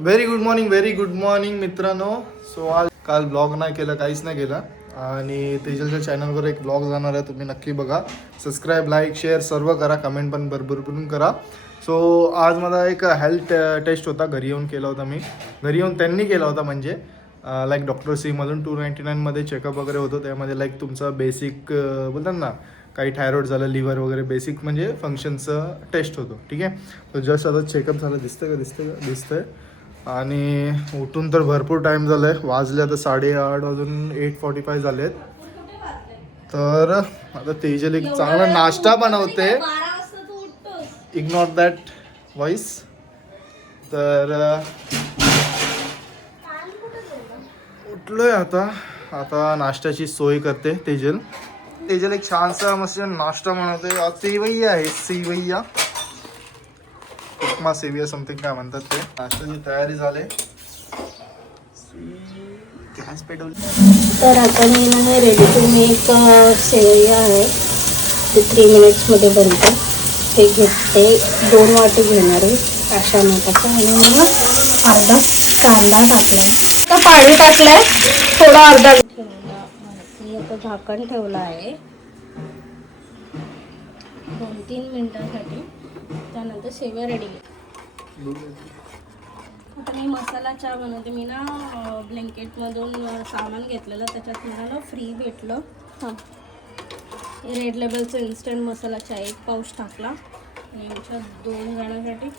Very good morning मित्रांनो. So आज काल ब्लॉग नाही केला, काहीच नाही केला आणि तेजलच्या चॅनलवर एक ब्लॉग जाणार आहे, तुम्ही नक्की बघा. सबस्क्राईब, लाईक, शेअर सर्व करा, कमेंट पण भरपूर करा. सो आज मला एक हेल्थ टेस्ट होता, घरी येऊन केला होता. मी घरी येऊन त्यांनी केला होता, म्हणजे लाईक डॉक्टर सीमधून 299मध्ये चेकअप वगैरे होतं. त्यामध्ये लाईक तुमचं बेसिक बोलतात ना, काही थायरॉइड झालं, लिव्हर वगैरे बेसिक म्हणजे फंक्शनचं टेस्ट होतो. ठीक आहे. तर जस्ट आता चेकअप झालं. दिसतंय. आणि उठून तर भरपूर टाईम झाला आहे, वाजले आता 8:30 वाजून 8:45 झाले आहेत. तर आता तेजल एक चांगला नाश्ता बनवते, इग्नोर दॅट व्हॉइस. तर उठलोय आता नाश्त्याची सोय करते तेजल एक छानसा मस्त नाश्ता बनवते. आज सेवैया आहे, सेवैया उपमा सेविया समथिंग काय म्हणतात ते. नाश्त्याची तयारी झाली. गॅस पेटवली. तर आता मी ना हे रेडी टू मेक सेवैया आहे, ते 3 मिनिट्समध्ये बनतं. हे घेते, 2 वाटी घेणार आहे अशा टाका आणि मला अर्धा कांदा टाकला आहे, तर पाणी टाकलं आहे थोडं, अर्धा ठेवला. मी आता झाकण ठेवलं आहे 2-3 मिनटांसाठी. त्यानंतर सेवया रेडी. आता मी मसाला चहा बनवते. मी ना ब्लँकेटमधून सामान घेतलेलं, त्याच्यात मला ना फ्री भेटलं. हां, रेड लेबलचं इन्स्टंट मसाला चहा 1 पाऊच टाकला आणि आमच्या 2 जणांसाठी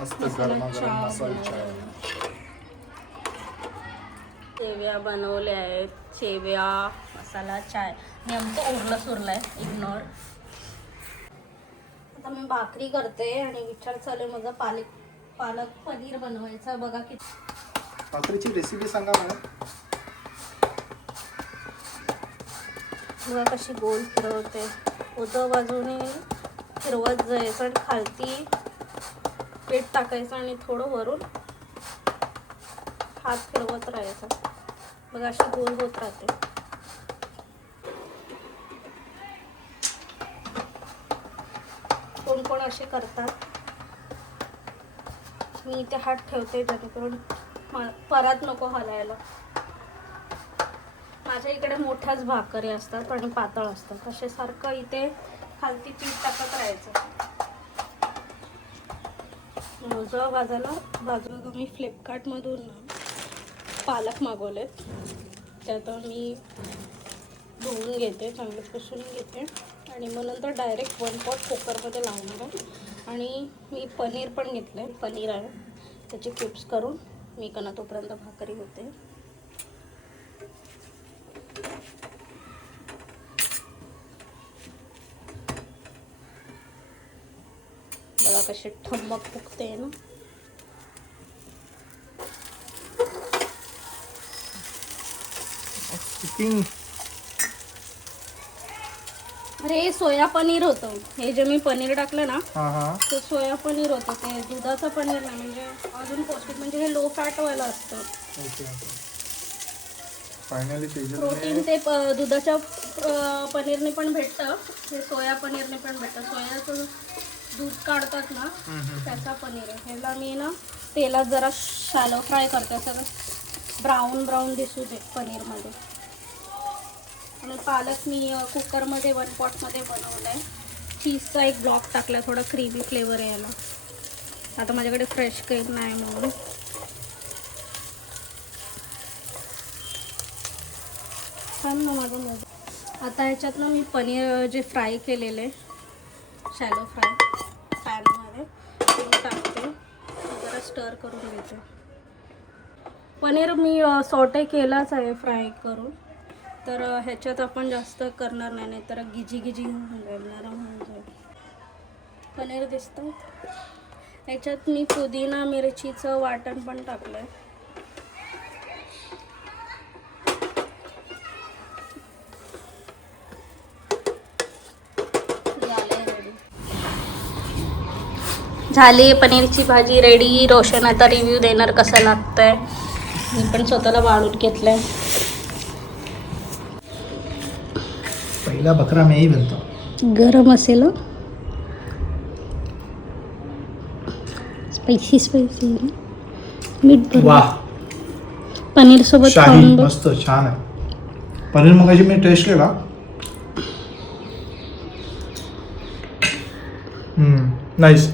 मसाला चहा. सेवया बनवल्या आहेत, सेवया मसाला चाय आणि आमचं उरलं आहे, इग्नोर. आता मी भाकरी करते आणि विचार चालू आहे माझा पालक पनीर बनवायचा. बघा किती भाकरीची रेसिपी सांगा मला. बघा कशी गोल फिरवते, उजव्या बाजूने फिरवत जायचं आणि खालती पीठ टाकायचं आणि थोडं वरून हात फिरवत राहायचा. बघा अशी गोल होत राहते. कोण असे करतात. मी इथे हात ठेवते जेणेकरून परत नको हलायला. माझ्या इकडे मोठ्याच भाकरी असतात आणि पातळ असतात, असे सारखं इथे खालती पीठ टाकत राहायचं. उजव्या बाजूला मी फ्लिपकार्टमधून पालक मागवलेत. त्यात मी धुवून घेते, चांगले पुसून घेते आणि मग नंतर डायरेक्ट 1 पॉट कुकरमध्ये लावणार आहे. आणि मी पनीर पण घेतलं आहे, पनीर आहे, त्याचे क्यूब्स करून मी तोपर्यंत भाकरी होते. बघा कशी ठम्मक फुगते ना. अरे सोया पनीर होतं हे, जे मी पनीर टाकलं ना ते सोया पनीर होतं. ते दुधाचं पनीर नाही, म्हणजे अजून पौष्टिक, म्हणजे हे लो फॅटवालं असतं. प्रोटीन ते दुधाच्या पनीरने पण भेटतं, हे सोया पनीरने पण भेटतं. सोयाचं दूध काढतात ना त्याचा पनीर आहे. ह्याला मी ना तेलात जरा शॅलो फ्राय करते, सगळं ब्राऊन दिसू दे पनीरमध्ये. आणि पालक मी कुकरमध्ये 1 पॉटमध्ये बनवलं आहे. चीजचा एक ब्लॉक टाकला, थोडा क्रीमी फ्लेवर आहे याला. आता माझ्याकडे फ्रेश क्रीम नाही म्हणून. छान ना माझं मजा. आता ह्याच्यात ना मी पनीर जे फ्राय केलेले शॅलो फ्राय पॅनमध्ये ते टाकते, जरा स्टर करून घेते. पनीर मी सॉटे केलाच आहे फ्राय करून. तर ह्याच्यात आपण जास्त करणार नाही, तर गिजी होऊन जाईल, नरम होऊन जाईल. पनीर दिसतं. ह्याच्यात मी पुदिना मिरचीचं वाटण पण टाकलं आहे. झाली पनीरची भाजी रेडी. रोशन आता रिव्ह्यू देणार कसं लागतंय. मी पण स्वतःला वाढून घेतलंय. पहिला बकरा मी बनतो. गरम असेल. स्पायसी मीठ भरून वा पनीर सोबत शाही खाऊन बघ. मस्त छान आहे पनीर मगाशी मी टेस्ट केला नाईस